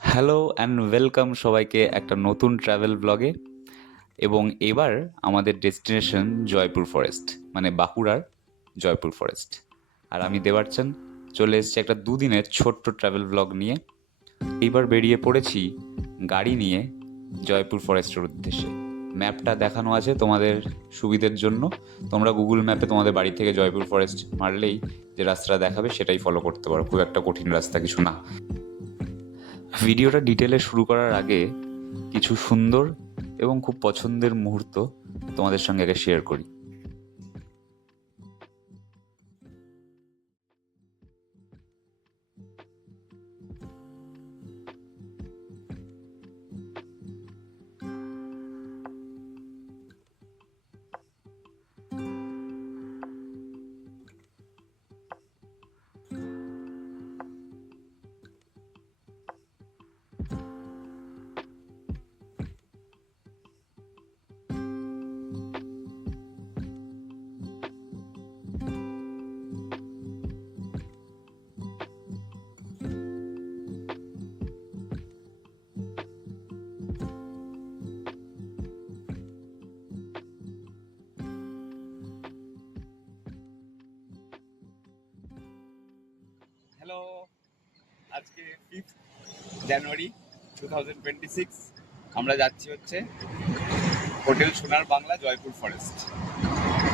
Hello and welcome সবাইকে একটা নতুন ট্রাভেল ব্লগে। এবং এবার আমাদের ডেস্টিনেশন জয়পুর ফরেস্ট, মানে বাঁকুড়ার জয়পুর ফরেস্ট। আর আমি দেবার্চন চলে এসেছি একটা দুদিনের ছোট্ট ট্রাভেল ব্লগ নিয়ে। এইবার বেরিয়ে পড়েছি গাড়ি নিয়ে জয়পুর ফরেস্টের উদ্দেশ্যে। ম্যাপটা দেখানো আছে তোমাদের সুবিধের জন্য। তোমরা গুগল ম্যাপে তোমাদের বাড়ি থেকে জয়পুর ফরেস্ট মারলেই যে রাস্তাটা দেখাবে সেটাই ফলো করতে পারো, খুব একটা কঠিন রাস্তা কিছু না। ভিডিওটা ডিটেলে শুরু করার আগে কিছু সুন্দর এবং খুব পছন্দের মুহূর্ত তোমাদের সঙ্গে আগে শেয়ার করি। হ্যালো, আজকে 5th জানুয়ারি 2026 আমরা যাচ্ছি হচ্ছে হোটেল সোনার বাংলা জয়পুর ফরেস্ট,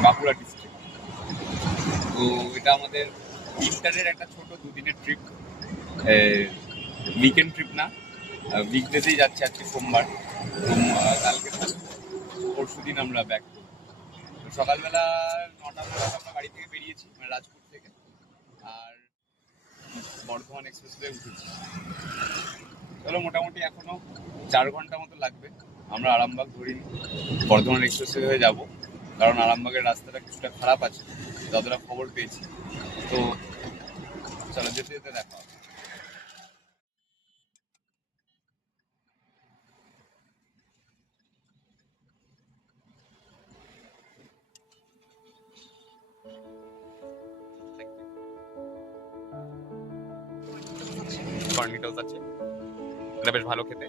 বাঁকুড়া ডিস্ট্রিক্ট। তো এটা আমাদের উইন্টারের একটা ছোট দুদিনের ট্রিপ, উইকেন্ড ট্রিপ না, উইকডেতেই যাচ্ছি। আজকে সোমবার, কালকে পরশু দিন আমরা ব্যাক করব। তো সকালবেলা 9টা নাগাদ আমরা বাড়ি থেকে বেরিয়েছি, মানে রাজপুর থেকে, আর বর্ধমান এক্সপ্রেসওয়ে উঠেছি। চলো, মোটামুটি এখনো 4 ঘন্টা মতো লাগবে। আমরা আরামবাগ ধরিনি, বর্ধমান এক্সপ্রেসওয়ে হয়ে যাব, কারণ আরামবাগের রাস্তাটা কিছুটা খারাপ আছে যতটা খবর পেয়েছি। তো চলো, যেতে যেতে দেখা হবে। কর্নিটলস আছে, এটা বেশ ভালো খেতে।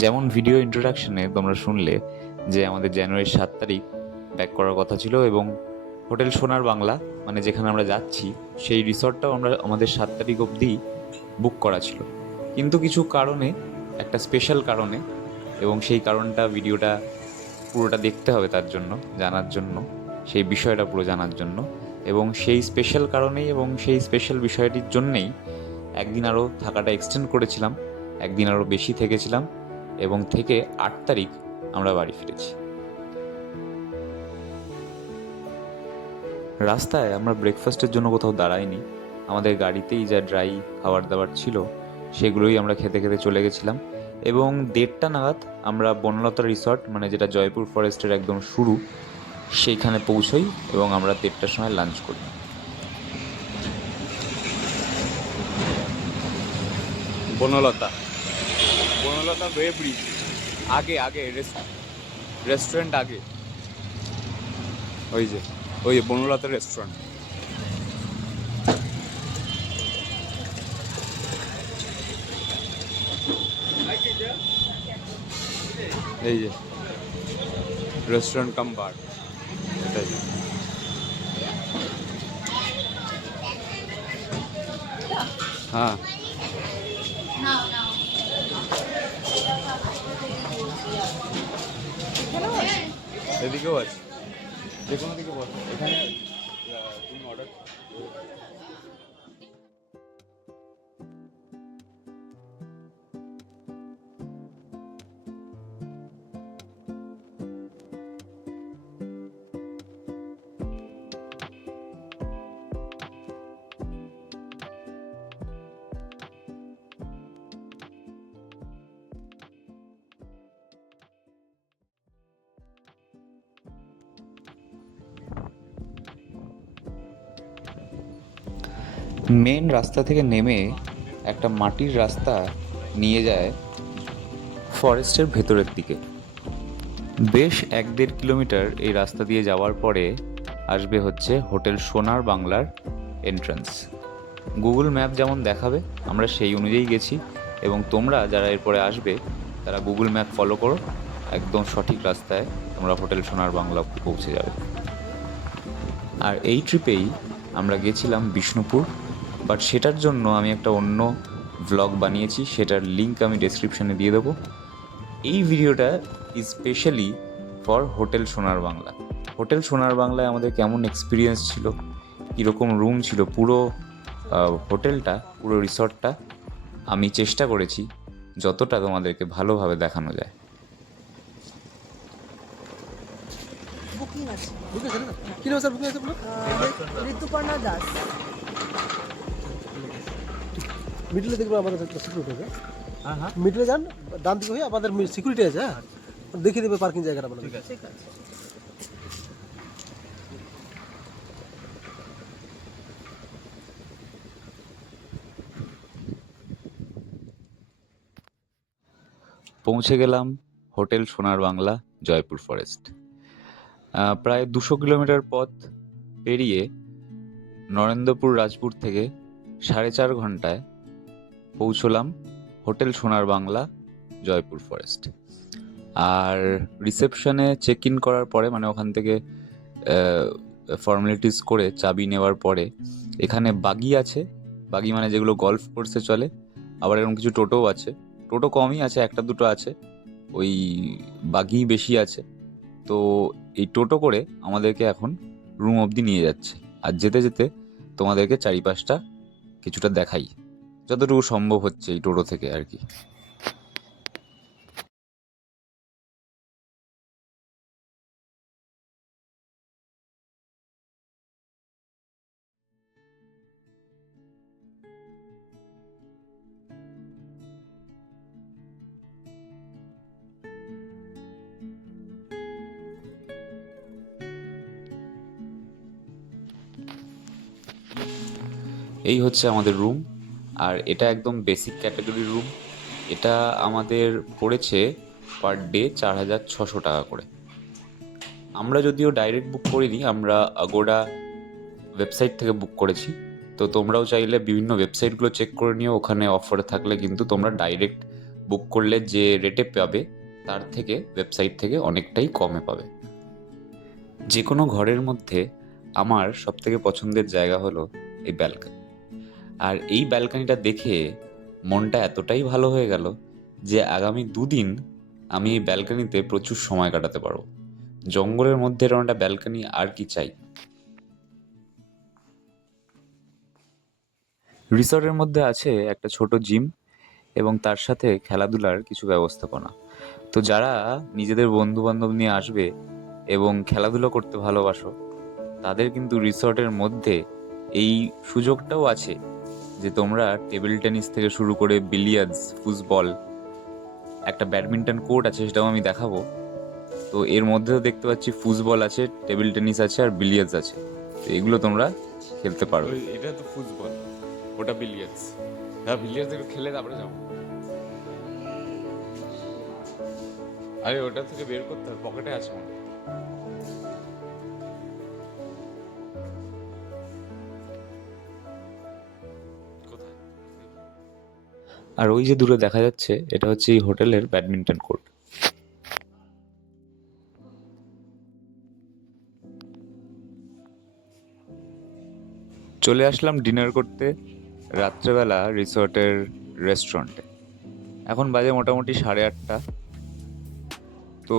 যেমন ভিডিও ইন্ট্রোডাকশনে তোমরা শুনলে যে আমাদের জানুয়ারির 7 তারিখ ব্যাক করার কথা ছিল, এবং হোটেল সোনার বাংলা, মানে যেখানে আমরা যাচ্ছি, সেই রিসর্টটাও আমরা আমাদের 7 তারিখ অবধি বুক করা ছিল। কিন্তু কিছু কারণে, একটা স্পেশাল কারণে, এবং সেই কারণটা ভিডিওটা পুরোটা দেখতে হবে তার জন্য, জানার জন্য, সেই বিষয়টা পুরো জানার জন্য। এবং সেই স্পেশাল কারণেই এবং সেই স্পেশাল বিষয়টির জন্যেই একদিন আরও থাকাটা এক্সটেন্ড করেছিলাম, একদিন আরও বেশি থেকেছিলাম, এবং থেকে 8 তারিখ আমরা বাড়ি ফিরেছি। রাস্তায় আমরা ব্রেকফাস্টের জন্য কোথাও দাঁড়াইনি, আমাদের গাড়িতেই যা ড্রাই খাবার দাবার ছিল সেগুলোই আমরা খেতে খেতে চলে গেছিলাম। এবং 1:30 নাগাদ আমরা বনলতা রিসর্ট, মানে যেটা জয়পুর ফরেস্টের একদম শুরু, সেইখানে পৌঁছই এবং আমরা 1:30টার সময় লাঞ্চ করি। বনলতা, বনলতা ওয়ে ব্রিজ আগে, রেস্টুরেন্ট আগে, ওই যে বনলতা রেস্টুরেন্ট। এই যে রেস্টুরেন্ট কাম বার, এটাই। হ্যাঁ, এদিকেও আছে, যে কোনো দিকে বল, এখানে তুমি অর্ডার। মেন রাস্তা থেকে নেমে একটা মাটির রাস্তা নিয়ে যায় ফরেস্টের ভেতরের দিকে। বেশ 1-1.5 কিলোমিটার এই রাস্তা দিয়ে যাওয়ার পরে আসবে হচ্ছে হোটেল সোনার বাংলার এন্ট্রান্স। গুগল ম্যাপ যেমন দেখাবে আমরা সেই অনুযায়ী গেছি, এবং তোমরা যারা এরপরে আসবে তারা গুগল ম্যাপ ফলো করো, একদম সঠিক রাস্তায় তোমরা হোটেল সোনার বাংলা পৌঁছে যাবে। আর এই ট্রিপেই আমরা গেছিলাম বিষ্ণুপুর, বাট সেটার জন্য আমি একটা অন্য ভ্লগ বানিয়েছি, সেটার লিঙ্ক আমি ডেসক্রিপশনে দিয়ে দেবো। এই ভিডিওটা ইজ স্পেশালি ফর হোটেল সোনার বাংলা। হোটেল সোনার বাংলায় আমাদের কেমন এক্সপিরিয়েন্স ছিল, কীরকম রুম ছিল, পুরো হোটেলটা, পুরো রিসর্টটা আমি চেষ্টা করেছি যতটা তোমাদেরকে ভালোভাবে দেখানো যায়। বুকিং আছে। বুকিং আছে না? কি নাম স্যার বুকিং আছে আপনার? ঋতুপর্ণা দাস। মিডলে দেখবো আমাদের সিকিউরিটি আছে। হ্যাঁ, মিডলে যান, ডান দিকে হয়ে আমাদের সিকিউরিটি আছে, হ্যাঁ, দেখিয়ে দেবে পার্কিং জায়গাটা আপনাদের। ঠিক আছে। পৌঁছে গেলাম হোটেল সোনার বাংলা, জয়পুর ফরেস্ট। প্রায় 200 কিলোমিটার পথ পেরিয়ে নরেন্দ্রপুর রাজপুর থেকে 4.5 ঘন্টায় পৌঁছলাম হোটেল সোনার বাংলা, জয়পুর ফরেস্ট। আর রিসেপশনে চেক ইন করার পরে, মানে ওখান থেকে ফর্মালিটিস করে চাবি নেওয়ার পরে, এখানে বাগি আছে। বাগি মানে যেগুলো গল্ফ কোর্সে চলে, আবার এরকম কিছু টোটোও আছে। টোটো কমই আছে, একটা দুটো আছে, ওই বাগি বেশি আছে। তো এই টোটো করে আমাদেরকে এখন রুম অবধি নিয়ে যাচ্ছে। আর যেতে যেতে তোমাদেরকে চারিপাশটা কিছুটা দেখাই, যতটুকু সম্ভব হচ্ছে এই টোটো থেকে আর কি। এই হচ্ছে আমাদের রুম, আর এটা একদম বেসিক ক্যাটাগরির রুম। এটা আমাদের পড়েছে পার ডে 4,600 টাকা করে। আমরা যদিও ডাইরেক্ট বুক করিনি, আমরা আগোডা ওয়েবসাইট থেকে বুক করেছি। তো তোমরাও চাইলে বিভিন্ন ওয়েবসাইটগুলো চেক করে নিও, ওখানে অফারে থাকলে কিন্তু তোমরা ডাইরেক্ট বুক করলে যে রেটে পাবে তার থেকে ওয়েবসাইট থেকে অনেকটাই কমে পাবে। যে কোনো ঘরের মধ্যে আমার সবথেকে পছন্দের জায়গা হলো এই ব্যালকনি। আর এই ব্যালকনিটা দেখে মনটা এতটাই ভালো হয়ে গেল যে আগামী 2 দিন আমি এই ব্যালকনিতে প্রচুর সময় কাটাতে পারবো। জঙ্গলের মধ্যে এরকম একটা ব্যালকনি আর কি চাই। রিসর্টের মধ্যে আছে একটা ছোট জিম এবং তার সাথে খেলাধুলার কিছু ব্যবস্থাপনা। তো যারা নিজেদের বন্ধু বান্ধব নিয়ে আসবে এবং খেলাধুলো করতে ভালোবাসো, তাদের কিন্তু রিসর্টের মধ্যে এই সুযোগটাও আছে যে তোমরা টেবিল টেনিস থেকে শুরু করে বিলিয়ার্ডস, ফুটবল, একটা ব্যাডমিন্টন কোর্ট আছে, সেটাও আমি দেখাবো। তো এর মধ্যেও দেখতে পাচ্ছি ফুটবল আছে, টেবিল টেনিস আছে, আর বিলিয়ার্ডস আছে। তো এগুলো তোমরা খেলতে পারো। এটা তো ফুটবল, ওটা বিলিয়ার্ডস। হ্যাঁ, বিলিয়ার্ডস একটু খেলে তারপরে যাবো। আরে ওটা থেকে বের করতে হবে, পকেটে আছে মনে হয়। কোথায়? আর ওই যে দূরে দেখা যাচ্ছে, এটা হচ্ছে এই হোটেলের ব্যাডমিন্টন কোর্ট। চলে আসলাম ডিনার করতে রাত্রেবেলা রিসর্টের রেস্টুরেন্টে। এখন বাজে মোটামুটি 8:30। তো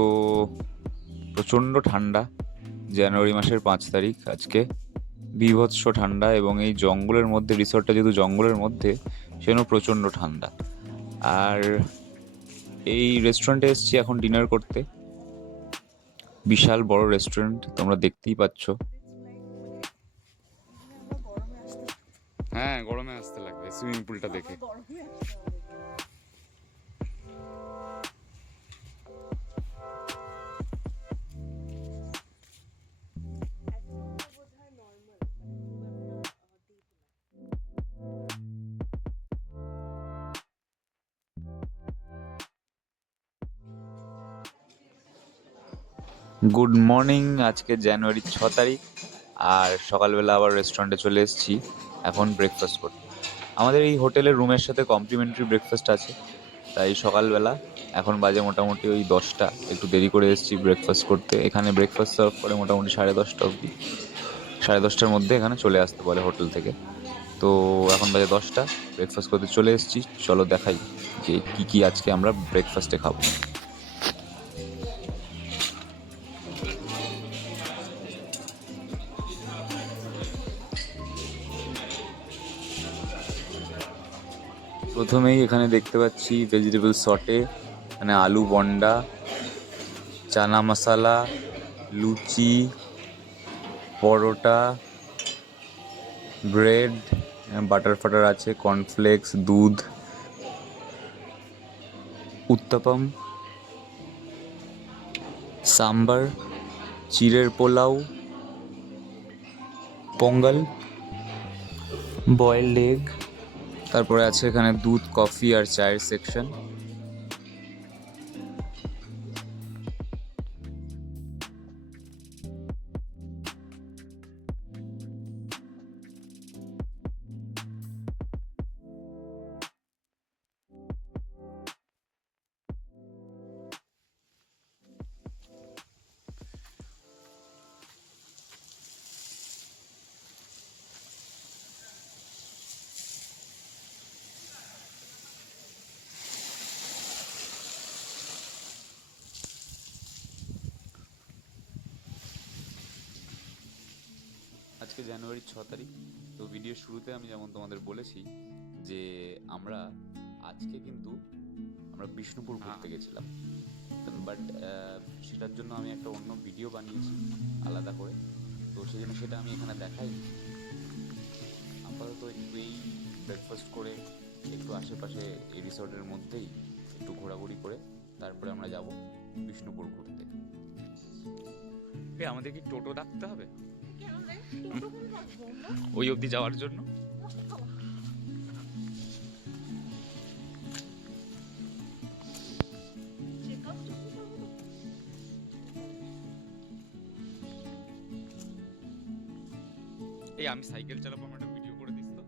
প্রচণ্ড ঠান্ডা, জানুয়ারি মাসের 5 তারিখ আজকে, বীভৎস ঠান্ডা। এবং এই জঙ্গলের মধ্যে, রিসর্টটা যেহেতু জঙ্গলের মধ্যে, সেজন্য প্রচণ্ড ঠান্ডা। আর এই রেস্টুরেন্টে এসেছি এখন ডিনার করতে। বিশাল বড় রেস্টুরেন্ট, তোমরা দেখতেই পাচ্ছ। হ্যাঁ, গরমে আসতে লাগবে সুইমিং পুলটা দেখে। গুড মর্নিং, আজকে জানুয়ারি 6 তারিখ। আর সকালবেলা আবার রেস্টুরেন্টে চলে এসেছি এখন ব্রেকফাস্ট করতে। আমাদের এই হোটেলের রুমের সাথে কমপ্লিমেন্টারি ব্রেকফাস্ট আছে, তাই সকালবেলা এখন বাজে মোটামুটি ওই 10টা, একটু দেরি করে এসেছি ব্রেকফাস্ট করতে। এখানে ব্রেকফাস্ট সার্ভ করে মোটামুটি 10:30 অবধি, 10:30টার মধ্যে এখানে চলে আসতে বলে হোটেল থেকে। তো এখন বাজে 10টা, ব্রেকফাস্ট করতে চলে এসেছি। চলো দেখাই যে কি কি আজকে আমরা ব্রেকফাস্টে খাবো। প্রথমেই এখানে দেখতে পাচ্ছি ভেজিটেবল সটে, মানে আলু বন্ডা, চানা মশলা, লুচি, পরোটা, ব্রেড, বাটার ফাটার আছে, কর্নফ্লেক্স, দুধ, উত্তাপাম, সাম্বার, চিড়ের পোলাও, পোঙ্গল, বয়েলড এগ, তারপরে আছে এখানে দুধ, কফি আর চায়ের সেকশন। আজকে জানুয়ারির 6 তারিখ। তো ভিডিওর শুরুতে আমি যেমন তোমাদের বলেছি যে আমরা আজকে কিন্তু আমরা বিষ্ণুপুর ঘুরতে গেছিলাম, বাট সেটার জন্য আমি একটা অন্য ভিডিও বানিয়েছি আলাদা করে, তো সেই জন্য সেটা আমি এখানে দেখাইনি। আপাতত একটু এই ব্রেকফাস্ট করে একটু আশেপাশে এই রিসর্টের মধ্যেই একটু ঘোরাঘুরি করে তারপরে আমরা যাব বিষ্ণুপুর ঘুরতে। আমাদের কি টোটো ডাকতে হবে ওই অবধি যাওয়ার জন্য? এই আমি সাইকেল চালাবো, আমার একটা ভিডিও করে দিস তো।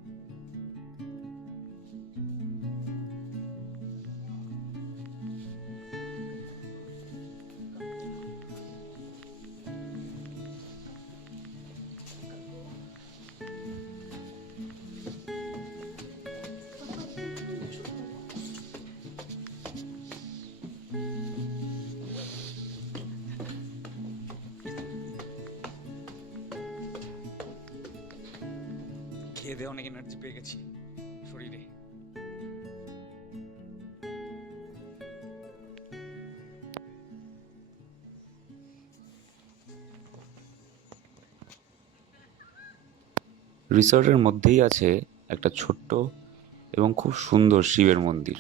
খেয়ে দিয়ে অনেক এনার্জি পেয়ে গেছি শরীরে। রিসর্টের মধ্যেই আছে একটা ছোট্ট এবং খুব সুন্দর শিবের মন্দির।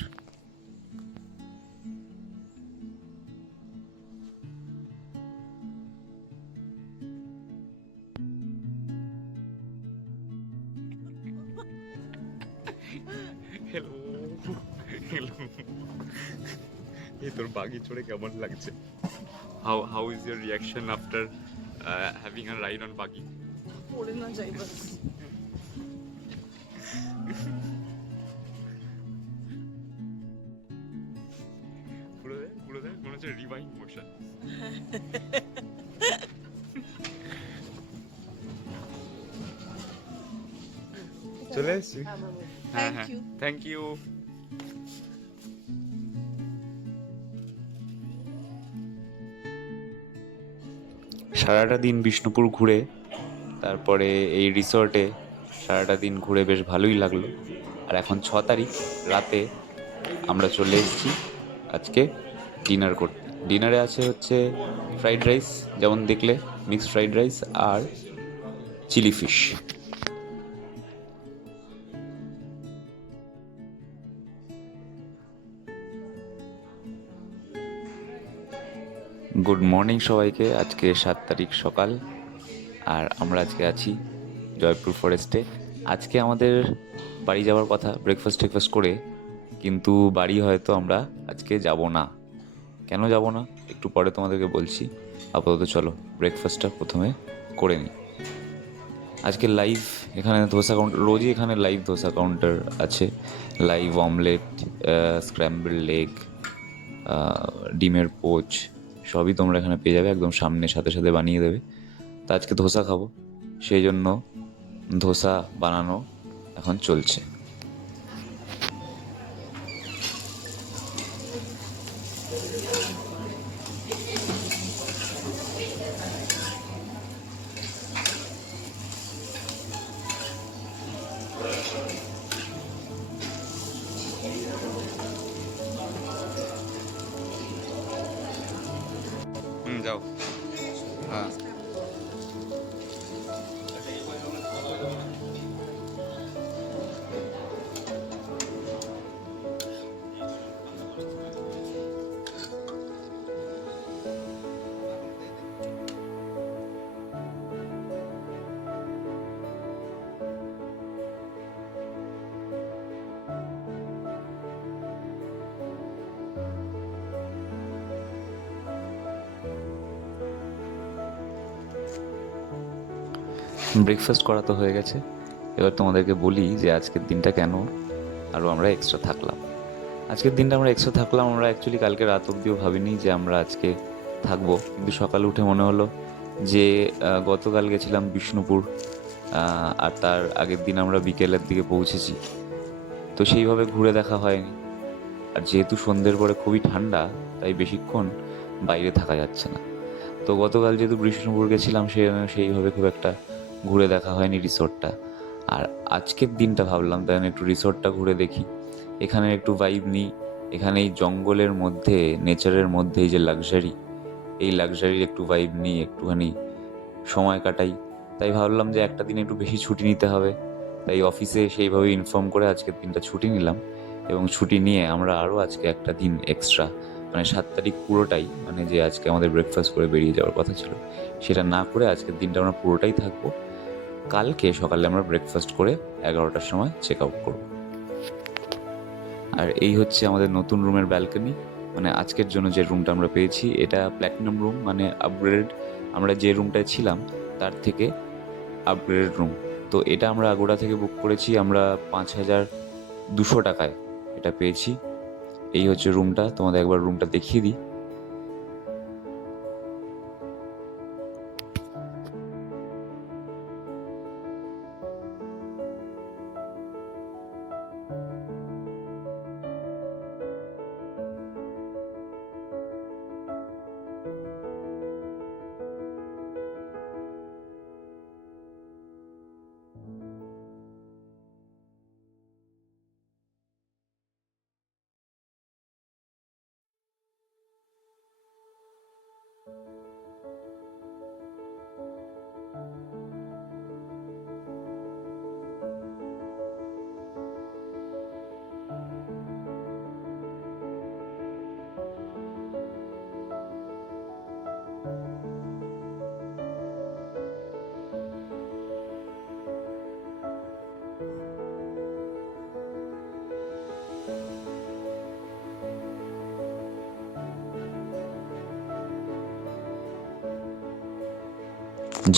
হ্যালো হ্যালো, এই তোর বাগি চড়ে কেমন লাগছে? How is your reaction after having a ride on বাগি? পড়ে না যাই বাস। পুরো দেখ মনে হচ্ছে রিভাইন্ড মোশন। চলে এসছি। হ্যাঁ হ্যাঁ, থ্যাংক ইউ। সারাটা দিন বিষ্ণুপুর ঘুরে তারপরে এই রিসর্টে সারাটা দিন ঘুরে বেশ ভালোই লাগলো। আর এখন 6 তারিখ রাতে আমরা চলে এসেছি আজকে ডিনার করতে। ডিনারে আছে হচ্ছে ফ্রাইড রাইস, যেমন দেখলে মিক্সড ফ্রাইড রাইস আর চিলি ফিশ। গুড মর্নিং সবাইকে। আজকে 7 তারিখ সকাল, আর আমরা আজকে আছি জয়পুর ফরেস্টে। আজকে আমাদের বাড়ি যাওয়ার কথা ব্রেকফাস্ট টেকফাস্ট করে, কিন্তু বাড়ি হয়তো আমরা আজকে যাব না। কেন যাব না একটু পরে তোমাদেরকে বলছি। আপাতত চলো ব্রেকফাস্টটা প্রথমে করে নিই। আজকে লাইভ এখানে ধোসা কাউন্টার, রোজই এখানে লাইভ ধোসা কাউন্টার আছে। লাইভ অমলেট, স্ক্র্যাম্বল লেগ, ডিমের পোচ, সবই তোমরা এখানে পেয়ে যাবে, একদম সামনে সাথে সাথে বানিয়ে দেবে। তা আজকে ধোসা খাবো, সেই জন্য ধোসা বানানো এখন চলছে। যাও। হ্যাঁ, ব্রেকফাস্ট করা তো হয়ে গেছে, এবার তোমাদেরকে বলি যে আজকের দিনটা কেন আরও আমরা এক্সট্রা থাকলাম। আজকের দিনটা আমরা এক্সট্রা থাকলাম, আমরা অ্যাকচুয়ালি কালকে রাত অবধিও ভাবিনি যে আমরা আজকে থাকবো, কিন্তু সকালে উঠে মনে হলো যে গতকাল গেছিলাম বিষ্ণুপুর, আর তার আগের দিন আমরা বিকেলের দিকে পৌঁছেছি, তো সেইভাবে ঘুরে দেখা হয়নি। আর যেহেতু সন্ধ্যের পরে খুবই ঠান্ডা, তাই বেশিক্ষণ বাইরে থাকা যাচ্ছে না। তো গতকাল যেহেতু বিষ্ণুপুর গেছিলাম, সেইভাবে খুব একটা ঘুরে দেখা হয়নি রিসোর্টটা। আর আজকের দিনটা ভাবলাম তাই একটু রিসোর্টটা ঘুরে দেখি, এখানে একটু ভাইব নিই। এখানে এই জঙ্গলের মধ্যে, নেচারের মধ্যে এই যে লাক্সারি, এই লাক্সারির একটু ভাইব নিই, একটুখানি সময় কাটাই। তাই ভাবলাম যে একটা দিন একটু বেশি ছুটি নিতে হবে, তাই অফিসে সেইভাবে ইনফর্ম করে আজকের দিনটা ছুটি নিলাম। এবং ছুটি নিয়ে আমরা আরও আজকে একটা দিন এক্সট্রা, মানে 7 তারিখ পুরোটাই, মানে যে আজকে আমাদের ব্রেকফাস্ট করে বেরিয়ে যাওয়ার কথা ছিল সেটা না করে আজকের দিনটা আমরা পুরোটাই থাকবো। কালকে সকালে আমরা ব্রেকফাস্ট করে 11টার সময় চেক আউট করবো। আর এই হচ্ছে আমাদের নতুন রুমের ব্যালকনি, মানে আজকের জন্য যে রুমটা আমরা পেয়েছি এটা প্ল্যাটিনাম রুম, মানে আপগ্রেড। আমরা যে রুমটায় ছিলাম তার থেকে আপগ্রেডেড রুম। তো এটা আমরা আগোড়া থেকে বুক করেছি, আমরা 5,200 টাকায় এটা পেয়েছি। এই হচ্ছে রুমটা, তোমাদের একবার রুমটা দেখিয়ে দিই।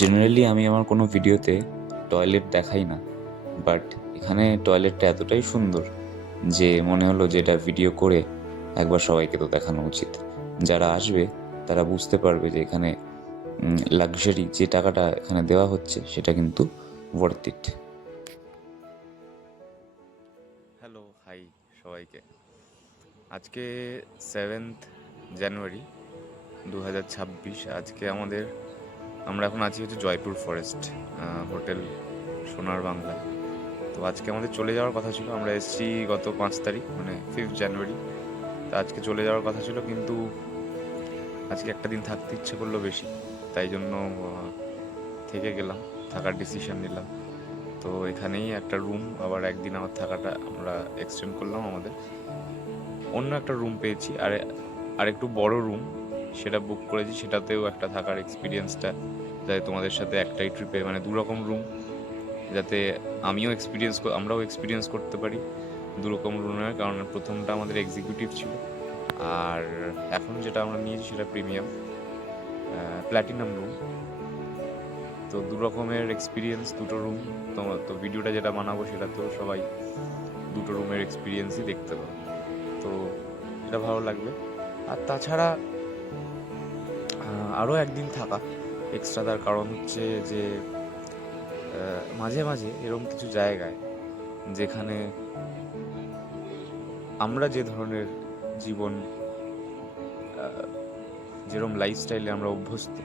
জেনারেলি আমি আমার কোনো ভিডিওতে টয়লেট দেখাই না, বাট এখানে টয়লেটটা এতটাই সুন্দর যে মনে হলো যে এটা ভিডিও করে একবার সবাইকে তো দেখানো উচিত। যারা আসবে তারা বুঝতে পারবে যে এখানে লাক্সারি যে টাকাটা এখানে দেওয়া হচ্ছে সেটা কিন্তু ওয়ার্থ ইট। হ্যালো, হাই সবাইকে। আজকে 7th জানুয়ারি 2026। আজকে আমরা এখন আছি হচ্ছে জয়পুর ফরেস্ট হোটেল সোনার বাংলা। তো আজকে আমাদের চলে যাওয়ার কথা ছিল, আমরা এসেছি গত 5 তারিখ মানে 5th জানুয়ারি। তা আজকে চলে যাওয়ার কথা ছিল, কিন্তু আজকে একটা দিন থাকতে ইচ্ছে করলো বেশি, তাই জন্য থেকে গেলাম, থাকার ডিসিশন নিলাম। তো এখানেই একটা রুম, আবার একদিন আমার থাকাটা আমরা এক্সটেন্ড করলাম, আমাদের অন্য একটা রুম পেয়েছি, আর একটু বড় রুম সেটা বুক করেছি, সেটাতেও একটা থাকার এক্সপিরিয়েন্সটা যাতে তোমাদের সাথে একটাই ট্রিপে, মানে দুরকম রুম, যাতে আমরাও এক্সপিরিয়েন্স করতে পারি দুরকম রুমের। কারণ প্রথমটা আমাদের এক্সিকিউটিভ ছিল, আর এখন যেটা আমরা নিয়েছি সেটা প্রিমিয়াম প্ল্যাটিনাম রুম। তো দু রকমের এক্সপিরিয়েন্স, দুটো রুম। তো ভিডিওটা যেটা বানাবো সেটা তো সবাই দুটো রুমের এক্সপিরিয়েন্সই দেখতে পাবে, তো এটা ভালো লাগবে। আর তাছাড়া আরও একদিন থাকা এক্সট্রা, তার কারণ হচ্ছে যে মাঝে মাঝে এরকম কিছু জায়গায় যেখানে আমরা যে ধরনের জীবন, যেরকম লাইফস্টাইলে আমরা অভ্যস্ত,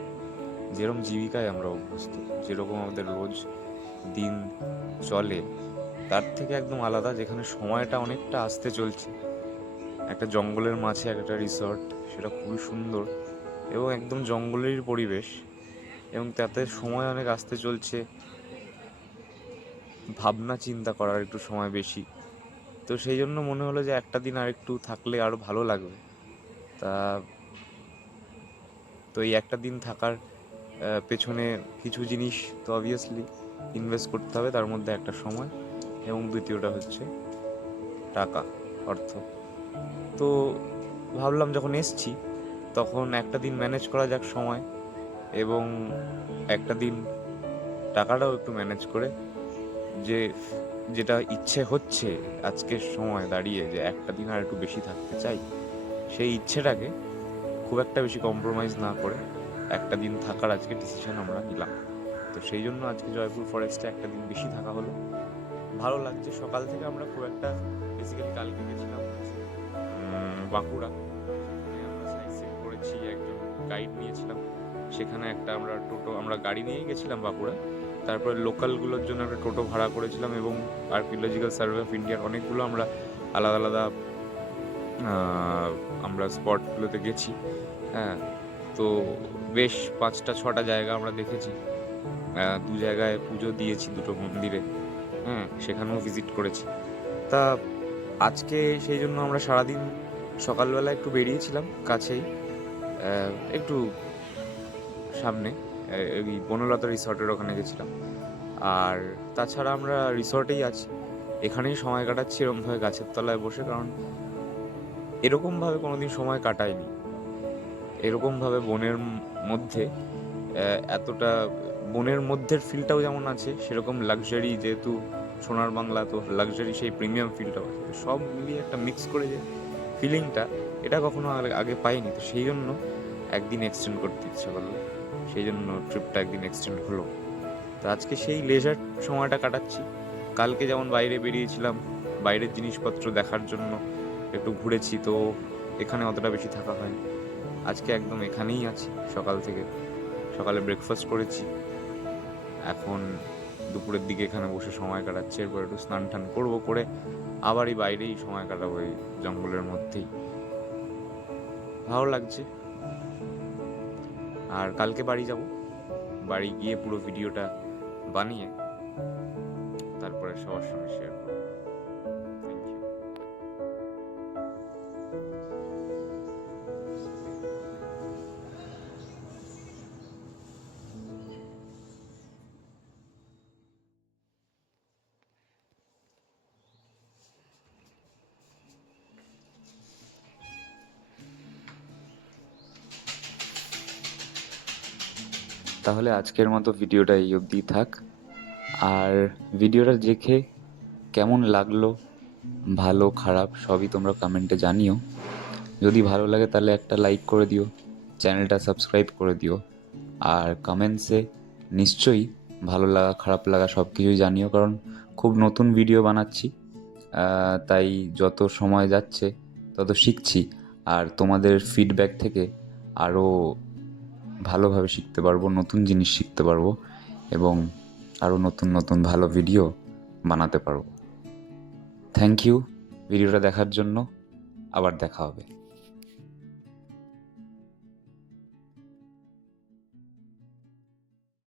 যেরকম জীবিকায় আমরা অভ্যস্ত, যেরকম আমাদের রোজ দিন চলে, তার থেকে একদম আলাদা, যেখানে সময়টা অনেকটা আস্তে চলছে। একটা জঙ্গলের মাঝে একটা রিসর্ট, সেটা খুবই সুন্দর এবং একদম জঙ্গলেরই পরিবেশ, এবং তাতে সময় অনেক আস্তে চলছে, ভাবনা চিন্তা করার একটু সময় বেশি। তো সেই জন্য মনে হলো যে একটা দিন আর একটু থাকলে আরও ভালো লাগবে। তা তো এই একটা দিন থাকার পেছনে কিছু জিনিস তো অবভিয়াসলি ইনভেস্ট করতে হবে, তার মধ্যে একটা সময় এবং দ্বিতীয়টা হচ্ছে টাকা, অর্থ। তো ভাবলাম যখন এসছি তখন একটা দিন ম্যানেজ করা যাক সময়, এবং একটা দিন টাকাটাও একটু ম্যানেজ করে, যে যেটা ইচ্ছে হচ্ছে আজকের সময় দাঁড়িয়ে, যে একটা দিন আর একটু বেশি থাকতে চাই, সেই ইচ্ছেটাকে খুব একটা বেশি কম্প্রোমাইজ না করে একটা দিন থাকার আজকে ডিসিশন আমরা নিলাম। তো সেই জন্য আজকে জয়পুর ফরেস্টে একটা দিন বেশি থাকা হলো। ভালো লাগছে। সকাল থেকে আমরা খুব একটা, বেসিক্যালি কালকে গেছিলাম বাঁকুড়া, সেখানে আমরা সাইট সিন করেছি, একজন গাইড নিয়েছিলাম, সেখানে একটা আমরা গাড়ি নিয়েই গেছিলাম বাঁকুড়া। তারপরে লোকালগুলোর জন্য একটা টোটো ভাড়া করেছিলাম, এবং আর্কিওলজিক্যাল সার্ভে অফ ইন্ডিয়ার অনেকগুলো আমরা আলাদা আলাদা আমরা স্পটগুলোতে গেছি। হ্যাঁ, তো বেশ 5-6টা জায়গা আমরা দেখেছি। 2 জায়গায় পুজো দিয়েছি, 2টো মন্দিরে। হ্যাঁ, সেখানেও ভিজিট করেছি। তা আজকে সেই জন্য আমরা সারাদিন সকালবেলা একটু বেরিয়েছিলাম কাছেই, একটু সামনে, এই বনলতা রিসর্টের ওখানে গেছিলাম। আর তাছাড়া আমরা রিসর্টেই আছি, এখানেই সময় কাটাচ্ছি এরকমভাবে গাছের তলায় বসে, কারণ এরকমভাবে কোনোদিন সময় কাটাইনি। এরকমভাবে বনের মধ্যে এতটা, বনের মধ্যের ফিলটাও যেমন আছে, সেরকম লাক্সারি, যেহেতু সোনার বাংলা, তো লাক্সারি সেই প্রিমিয়াম ফিলটাও আছে, সব মিলিয়ে একটা মিক্স করে যে ফিলিংটা, এটা কখনো আগে পাইনি। তো সেই জন্য একদিন এক্সটেন্ড করতে ইচ্ছা করলো, সেই জন্য ট্রিপটা একদিন এক্সটেন্ড হলো। তো আজকে সেই লেজার সময়টা কাটাচ্ছি। কালকে যেমন বাইরে বেরিয়েছিলাম বাইরের জিনিসপত্র দেখার জন্য, একটু ঘুরেছি, তো এখানে অতটা বেশি থাকা হয়নি। আজকে একদম এখানেই আছি সকাল থেকে। সকালে ব্রেকফাস্ট করেছি, এখন দুপুরের দিকে এখানে বসে সময় কাটাচ্ছি, এরপর একটু স্নান টান করবো, করে আবার এই বাইরেই সময় কাটাবো, এই জঙ্গলের মধ্যেই। ভালো লাগছে। আর কালকে বাড়ি যাব, বাড়ি গিয়ে পুরো ভিডিওটা বানিয়ে তারপরে সবার সঙ্গে শেয়ার করব। Thank you. তাহলে আজকের মতো ভিডিওটা এই অবধি থাক। আর ভিডিওটা দেখে কেমন লাগলো, ভালো খারাপ সবই তোমরা কমেন্টে জানিও। যদি ভালো লাগে তাহলে একটা লাইক করে দিও, চ্যানেলটা সাবস্ক্রাইব করে দিও, আর কমেন্টসে নিশ্চয়ই ভালো লাগা খারাপ লাগা সব কিছুই জানিও, কারণ খুব নতুন ভিডিও বানাচ্ছি, তাই যত সময় যাচ্ছে তত শিখছি, আর তোমাদের ফিডব্যাক থেকে আরও ভালোভাবে শিখতে পারবো, নতুন জিনিস শিখতে পারবো, এবং আরও নতুন নতুন ভালো ভিডিও বানাতে পারবো। থ্যাংক ইউ ভিডিওটা দেখার জন্য। আবার দেখা হবে।